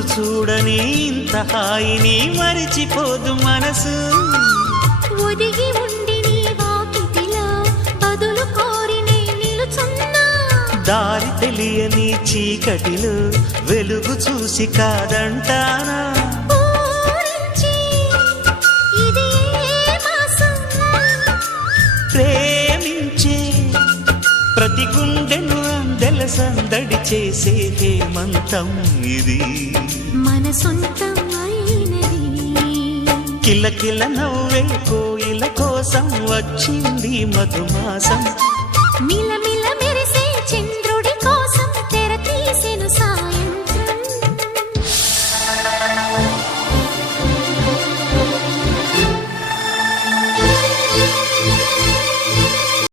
చూడని ఇంత హాయిని మరిచిపోదు మనసు. ఒదిగి ఉండి నీ వాకిటిలో బదులు కోరి నిలుచున్నా. దారి తెలియని చీకటిలో వెలుగు చూసి కాదంటానా? గుండెను అందెల సందడి చేసే హేమంతం ఇది. మన సొంతం అయినది కిలకిల నవ్వే కోయిల కోసం వచ్చింది మధుమాసం.